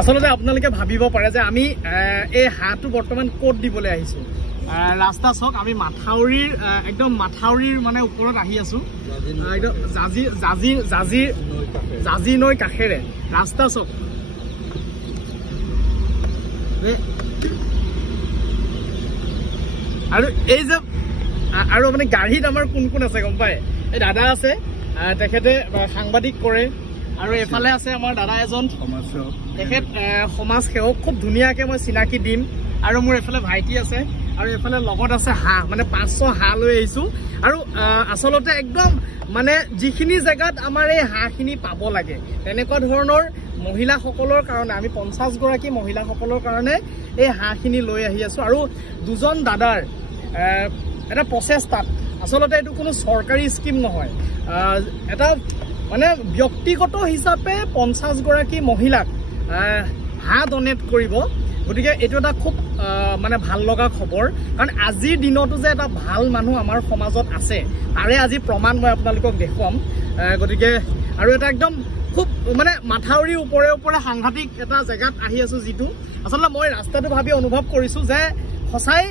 আচলতে আপোনালোকে ভাবিব পাৰে যে আমি এই হাঁহটো বৰ্তমান ক'ত দিবলৈ আহিছোঁ। ৰাস্তা চাওক, আমি মাথাউৰিৰ একদম মাথাউৰিৰ মানে ওপৰত আহি আছোঁ। একদম জাজি নৈ কাষেৰে ৰাস্তা চাওক। আৰু এই যে আৰু মানে গাড়ীত আমাৰ কোন কোন আছে গম পায়? এই দাদা আছে, তেখেতে সাংবাদিক কৰে, আৰু এফালে আছে আমাৰ দাদা এজন তেখেত সমাজ সেৱক। খুব ধুনীয়াকৈ মই চিনাকি দিম। আৰু মোৰ এফালে ভাইটি আছে, আৰু এফালে লগত আছে হাঁহ, মানে 500 হাঁহ লৈ আহিছোঁ। আৰু আচলতে একদম মানে যিখিনি জেগাত আমাৰ এই হাঁহখিনি পাব লাগে তেনেকুৱা ধৰণৰ মহিলাসকলৰ কাৰণে আমি 50 গৰাকী মহিলাসকলৰ কাৰণে এই হাঁহখিনি লৈ আহি আছোঁ। আৰু দুজন দাদাৰ এটা প্ৰচেষ্টাত, আচলতে এইটো কোনো চৰকাৰী স্কিম নহয়, এটা মানে ব্যক্তিগত হিচাপে 50 গৰাকী মহিলাক হাঁহ ডনেট কৰিব। গতিকে এইটো এটা খুব মানে ভাল লগা খবৰ, কাৰণ আজিৰ দিনতো যে এটা ভাল মানুহ আমাৰ সমাজত আছে তাৰে আজি প্ৰমাণ মই আপোনালোকক দেখুৱাম। গতিকে আৰু এটা একদম খুব মানে মাথাউৰিৰ ওপৰে ওপৰে সাংঘাতিক এটা জেগাত আহি আছোঁ, যিটো আচলতে মই ৰাস্তাটো ভাবি অনুভৱ কৰিছোঁ যে সঁচাই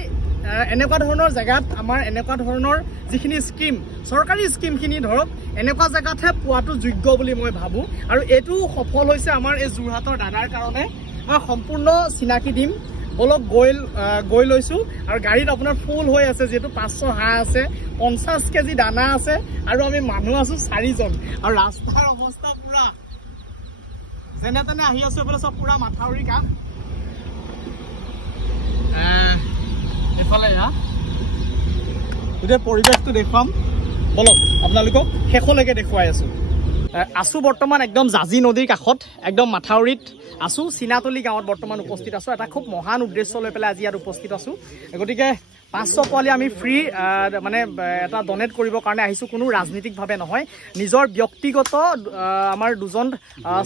এনেকুৱা ধৰণৰ জেগাত আমাৰ এনেকুৱা ধৰণৰ যিখিনি স্কিম, চৰকাৰী স্কিমখিনি ধৰক এনেকুৱা জেগাতহে পোৱাটো যোগ্য বুলি মই ভাবোঁ। আৰু এইটো সফল হৈছে আমাৰ এই যোৰহাটৰ দাদাৰ কাৰণে। মই সম্পূৰ্ণ চিনাকি দিম, বলক গৈ লৈছোঁ। আৰু গাড়ীত আপোনাৰ ফুল হৈ আছে, যিহেতু 500 হাঁহ আছে, 50 কেজি দানা আছে, আৰু আমি মানুহ আছোঁ 4জন। আৰু ৰাস্তাৰ অৱস্থা পুৰা যেনে তেনে আহি আছোঁ। এইফালে চব পুৰা মাথাউৰি কাষ, এইফালে গোটেই পৰিৱেশটো দেখুৱাম। বলক আপোনালোকক শেষলৈকে দেখুৱাই আছোঁ বৰ্তমান একদম জাজি নদীৰ কাষত, একদম মাথাউৰিত আছোঁ। চিনাতলি গাঁৱত বৰ্তমান উপস্থিত আছোঁ। এটা খুব মহান উদ্দেশ্য লৈ পেলাই আজি ইয়াত উপস্থিত আছোঁ। গতিকে 500 পোৱালি আমি ফ্ৰী মানে এটা ডনেট কৰিবৰ কাৰণে আহিছোঁ। কোনো ৰাজনীতিকভাৱে নহয়, নিজৰ ব্যক্তিগত আমাৰ দুজন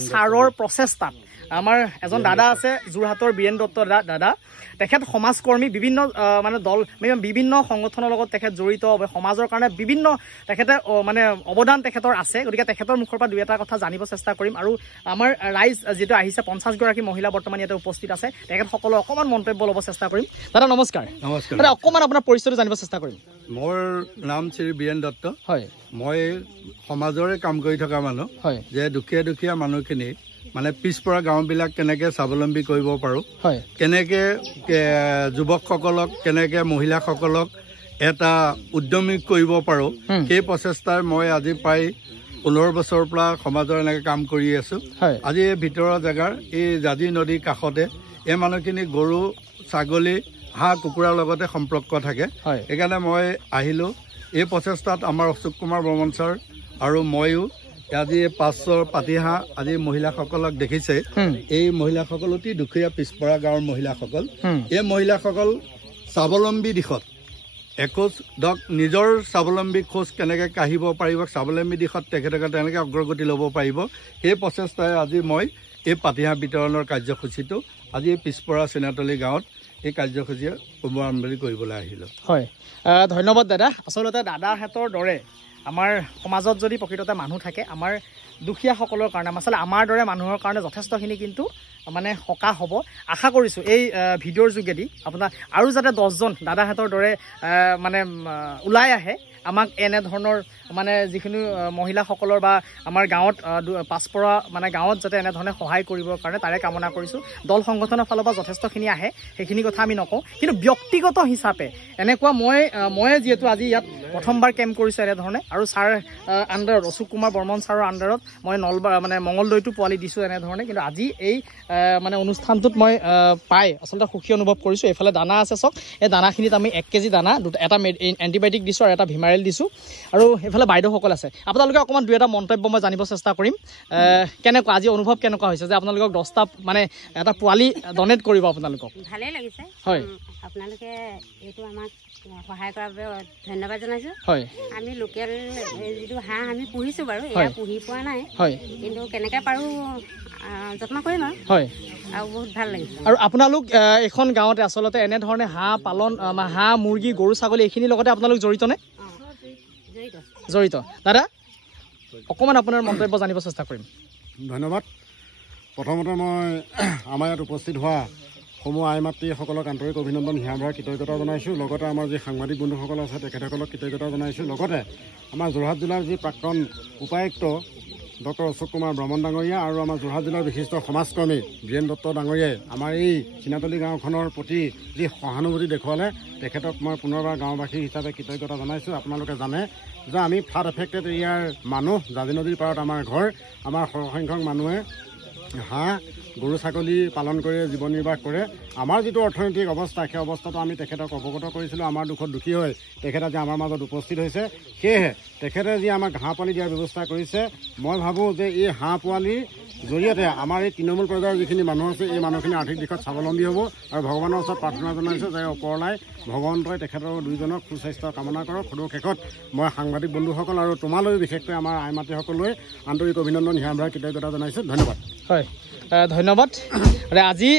ছাৰৰ প্ৰচেষ্টাত। আমাৰ এজন দাদা আছে যোৰহাটৰ বীৰেন দত্ত দাদা, তেখেত সমাজকৰ্মী, বিভিন্ন মানে দল বিভিন্ন সংগঠনৰ লগত তেখেত জড়িত, সমাজৰ কাৰণে বিভিন্ন তেখেতে মানে অৱদান তেখেতৰ আছে। গতিকে তেখেতৰ মুখৰ পৰা 2 এটা কথা জানিব চেষ্টা কৰিম। আৰু আমাৰ ৰাইজ যিটো আহিছে 50 গৰাকী মহিলা বৰ্তমান ইয়াতে উপস্থিত আছে, তেখেতসকলৰ অকণমান মন্তব্য ল'ব চেষ্টা কৰিম। দাদা নমস্কাৰ। দাদা অকণমান আপোনাৰ পৰিচয়টো জানিব চেষ্টা কৰিম। মোৰ নাম শ্ৰী বীৰেন দত্ত। হয়, মই সমাজৰে কাম কৰি থকা মানুহ। হয়, যে দুখীয়া মানুহখিনি মানে পিছপৰা গাঁওবিলাক কেনেকৈ স্বাৱলম্বী কৰিব পাৰোঁ, কেনেকৈ যুৱকসকলক, কেনেকৈ মহিলাসকলক এটা উদ্যমী কৰিব পাৰোঁ, সেই প্ৰচেষ্টাৰ মই আজি প্ৰায় 15 বছৰৰ পৰা সমাজৰ এনেকৈ কাম কৰি আছোঁ। আজি এই ভিতৰৰ জেগাৰ এই জাজি নদীৰ কাষতে এই মানুহখিনি গৰু, ছাগলী, হাঁহ, কুকুৰাৰ লগতে সম্পৰ্ক থাকে। সেইকাৰণে মই আহিলোঁ। এই প্ৰচেষ্টাত আমাৰ অশোক কুমাৰ বৰ্মন ছাৰ আৰু ময়ো আজি 500 পাতিহাঁহ আজি মহিলাসকলক দেখিছে। এই মহিলাসকল অতি দুখীয়া পিছপৰা গাঁৱৰ মহিলাসকল। এই মহিলাসকল স্বাৱলম্বী দিশত একোজ ধৰক নিজৰ স্বাৱলম্বী খোজ কেনেকৈ কাঢ়িব পাৰিব, স্বাৱলম্বী দিশত তেখেতলোকে তেনেকৈ অগ্ৰগতি ল'ব পাৰিব, সেই প্ৰচেষ্টাৰে আজি মই এই পাতিহাঁহ বিতৰণৰ কাৰ্যসূচীটো আজি এই পিছপৰা চিনাতলি গাঁৱত এই কাৰ্যসূচী আৰম্ভণি কৰিবলৈ আহিলোঁ। হয়, ধন্যবাদ দাদা। আচলতে দাদাহঁতৰ দৰে আমাৰ সমাজত যদি প্ৰকৃততে মানুহ থাকে, আমাৰ দুখীয়াসকলৰ কাৰণে, আচলতে আমাৰ দৰে মানুহৰ কাৰণে যথেষ্টখিনি কিন্তু মানে সকাহ হ'ব। আশা কৰিছোঁ এই ভিডিঅ'ৰ যোগেদি আপোনাৰ আৰু যাতে 10জন দাদাহঁতৰ দৰে মানে ওলাই আহে, আমাক এনেধৰণৰ মানে যিখিনি মহিলাসকলৰ বা আমাৰ গাঁৱত পাছপৰা মানে গাঁৱত যাতে এনেধৰণে সহায় কৰিবৰ কাৰণে তাৰে কামনা কৰিছোঁ। দল সংগঠনৰ ফালৰ পৰা যথেষ্টখিনি আহে, সেইখিনি কথা আমি নকওঁ, কিন্তু ব্যক্তিগত হিচাপে এনেকুৱা মই যিহেতু আজি ইয়াত প্ৰথমবাৰ কেম্প কৰিছোঁ এনেধৰণে, আৰু ছাৰ আণ্ডাৰত অশোক কুমাৰ বৰ্মন ছাৰৰ আণ্ডাৰত মই মানে মঙলদৈটো পোৱালি দিছোঁ এনেধৰণে, কিন্তু আজি এই মানে অনুষ্ঠানটোত মই পাই আচলতে সুখী অনুভৱ কৰিছোঁ। এইফালে দানা আছে চাওক, এই দানাখিনিত আমি 1 কেজি দানা, এটা এণ্টিবায়'টিক দিছোঁ আৰু এটা ভিমাৰেল দিছোঁ। আৰু এইফালে বাইদেউসকল আছে, আপোনালোকে অকণমান 2 এটা মন্তব্য মই জানিব চেষ্টা কৰিম। কেনেকুৱা আজি অনুভৱ কেনেকুৱা হৈছে যে আপোনালোকক 10টা মানে এটা পোৱালি ডনেট কৰিব আপোনালোকক? ভালেই লাগিছে। হয়, আপোনালোকে এইটো আমাক সহায় কৰাৰ বাবে ধন্যবাদ জনাইছোঁ। হয়, আমি লোকেল যিটো হাঁহ আমি পুহিছোঁ বাৰু, এয়া পুহি পোৱা নাই। হয়, কিন্তু কেনেকৈ পাৰোঁ যত্ন কৰিম আৰু। হয়, আৰু বহুত ভাল লাগিছে। আৰু আপোনালোক এখন গাঁৱতে আচলতে এনেধৰণে হাঁহ পালন, হাঁহ, মুৰ্গী, গৰু, ছাগলী এইখিনিৰ লগতে আপোনালোক জড়িত নে? জড়িত জড়িত দাদা অকণমান আপোনাৰ মন্তব্য জানিব চেষ্টা কৰিম ধন্যবাদ প্ৰথমতে মই আমাৰ ইয়াত উপস্থিত হোৱা সমূহ আই মাতৃসকলক আন্তৰিক অভিনন্দন হিয়াভৰা কৃতজ্ঞতা জনাইছোঁ লগতে আমাৰ যি সাংবাদিক বন্ধুসকল আছে তেখেতসকলক কৃতজ্ঞতা জনাইছোঁ লগতে আমাৰ যোৰহাট জিলাৰ যি প্ৰাক্তন উপায়ুক্ত ডক্টৰ অশোক কুমাৰ ব্ৰহ্মণ ডাঙৰীয়া আৰু আমাৰ যোৰহাট জিলাৰ বিশিষ্ট সমাজকৰ্মী বীৰেন দত্ত ডাঙৰীয়াই আমাৰ এই চিনাতলী গাঁওখনৰ প্ৰতি যি সহানুভূতি দেখুৱালে তেখেতক মই পুনৰবাৰ গাঁওবাসী হিচাপে কৃতজ্ঞতা জনাইছোঁ আপোনালোকে জানে যে আমি ফ্লাড এফেক্টেড এৰিয়াৰ মানুহ জাজি নদীৰ পাৰত আমাৰ ঘৰ আমাৰ সৰহসংখ্যক মানুহে হাঁহ গৰু ছাগলী পালন কৰি জীৱন নিৰ্বাহ কৰে আমাৰ যিটো অৰ্থনৈতিক অৱস্থা সেই অৱস্থাটো আমি তেখেতক অৱগত কৰিছিলোঁ আমাৰ দুখত দুখী হৈ তেখেত আজি আমাৰ মাজত উপস্থিত হৈছে সেয়েহে তেখেতে যি আমাক হাঁহ পোৱালি দিয়াৰ ব্যৱস্থা কৰিছে মই ভাবোঁ যে এই হাঁহ পোৱালিৰ জৰিয়তে আমাৰ এই তৃণমূল পৰ্যায়ৰ যিখিনি মানুহ আছে এই মানুহখিনি আৰ্থিক দিশত স্বাৱলম্বী হ'ব আৰু ভগৱানৰ ওচৰত প্ৰাৰ্থনা জনাইছোঁ যে ওপৰলাই ভগৱন্তই তেখেতৰ দুয়োজনক সুস্বাস্থ্য কামনা কৰক সদৌ শেষত মই সাংবাদিক বন্ধুসকল আৰু তোমালৈ বিশেষকৈ আমাৰ আই মাতৃসকললৈ আন্তৰিক অভিনন্দন হিয়াভৰা কৃতজ্ঞতা জনাইছোঁ ধন্যবাদ হয় ধন্যবাদ আজি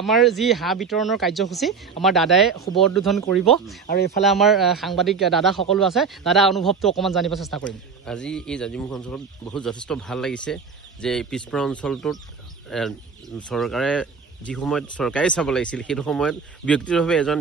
আমাৰ যি হাঁহ বিতৰণৰ কাৰ্যসূচী আমাৰ দাদাই শুভ উদ্বোধন কৰিব আৰু এইফালে আমাৰ সাংবাদিক দাদা সকলো আছে দাদা অনুভৱটো অকণমান জানিব চেষ্টা কৰিম আজি এই জাজিমুখ অঞ্চলত বহুত যথেষ্ট ভাল লাগিছে যে পিছপৰা অঞ্চলটোত চৰকাৰে যি সময়ত চৰকাৰে চাব লাগিছিল সেইটো সময়ত ব্যক্তিগতভাৱে এজন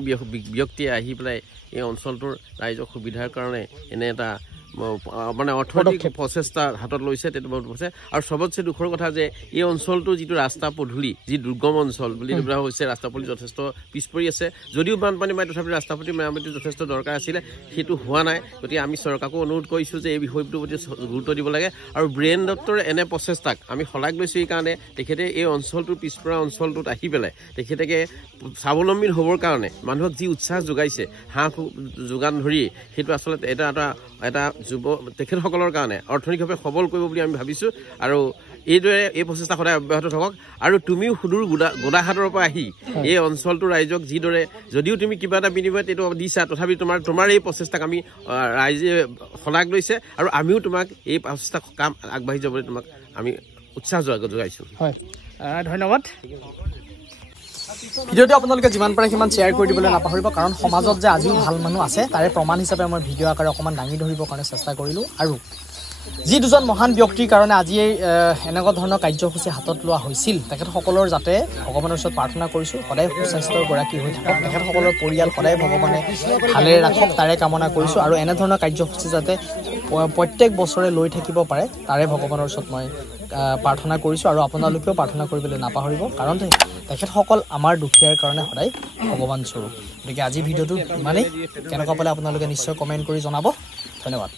ব্যক্তিয়ে আহি পেলাই এই অঞ্চলটোৰ ৰাইজক সুবিধাৰ কাৰণে এনে এটা মানে অৰ্থনৈতিক প্ৰচেষ্টা হাতত লৈছে সেইটো বহুত হৈছে আৰু চবতছে দুখৰ কথা যে এই অঞ্চলটোৰ যিটো ৰাস্তা পদূলি যি দুৰ্গম অঞ্চল বুলি ধৰা হৈছে ৰাস্তা পদূলি যথেষ্ট পিছ পৰি আছে যদিও বানপানী মাই তথাপি ৰাস্তা পদূলি মেৰামতি যথেষ্ট দৰকাৰ আছিলে সেইটো হোৱা নাই গতিকে আমি চৰকাৰকো অনুৰোধ কৰিছোঁ যে এই বিষয়টোৰ প্ৰতি গুৰুত্ব দিব লাগে আৰু বীৰেন দত্তৰ এনে প্ৰচেষ্টাক আমি শলাগ লৈছোঁ এইকাৰণে তেখেতে এই অঞ্চলটোৰ পিছপৰা অঞ্চলটোত আহি পেলাই তেখেতে স্বাৱলম্বী হ'বৰ কাৰণে মানুহক যি উৎসাহ যোগাইছে হাঁহ যোগান ধৰি সেইটো আচলতে এটা যুৱ তেখেতসকলৰ কাৰণে অৰ্থনৈতিকভাৱে সবল কৰিব বুলি আমি ভাবিছোঁ আৰু এইদৰে এই প্ৰচেষ্টা সদায় অব্যাহত থাকক আৰু তুমিও সুদূৰ গোদাঘাটৰ পৰা আহি এই অঞ্চলটোৰ ৰাইজক যিদৰে যদিও তুমি কিবা এটা বিনিময়ত এইটো দিছা তথাপি তোমাৰ এই প্ৰচেষ্টাক আমি ৰাইজে শলাগ লৈছে আৰু আমিও তোমাক এই প্ৰচেষ্টা কাম আগবাঢ়ি যাবলৈ তোমাক আমি উৎসাহ যোগাইছোঁ হয় ধন্যবাদ ভিডিঅ'টো আপোনালোকে যিমান পাৰে সিমান শ্বেয়াৰ কৰি দিবলৈ নাপাহৰিব কাৰণ সমাজত যে আজিও ভাল মানুহ আছে তাৰে প্ৰমাণ হিচাপে মই ভিডিঅ' আকাৰে অকণমান দাঙি ধৰিবৰ কাৰণে চেষ্টা কৰিলোঁ আৰু যি দুজন মহান ব্যক্তিৰ কাৰণে আজি এনেকুৱা ধৰণৰ কাৰ্যসূচী হাতত লোৱা হৈছিল তেখেতসকলৰ যাতে ভগৱানৰ ওচৰত প্ৰাৰ্থনা কৰিছোঁ সদায় সুস্বাস্থ্যৰ গৰাকী হৈ থাকক তেখেতসকলৰ পৰিয়াল সদায় ভগৱানে ভালে ৰাখক তাৰে কামনা কৰিছোঁ আৰু এনেধৰণৰ কাৰ্যসূচী যাতে প্ৰত্যেক বছৰে লৈ থাকিব পাৰে তাৰে ভগৱানৰ ওচৰত মই প্ৰাৰ্থনা কৰিছোঁ আৰু আপোনালোকেও প্ৰাৰ্থনা কৰিবলৈ নাপাহৰিব কাৰণ তেখেতসকল আমাৰ দুখীয়াৰ কাৰণে সদায় ভগৱান স্বৰূপ গতিকে আজি ভিডিঅ'টো ইমানেই কেনেকুৱা পালে আপোনালোকে নিশ্চয় কমেণ্ট কৰি জনাব ধন্যবাদ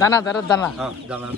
দানা দানা দানা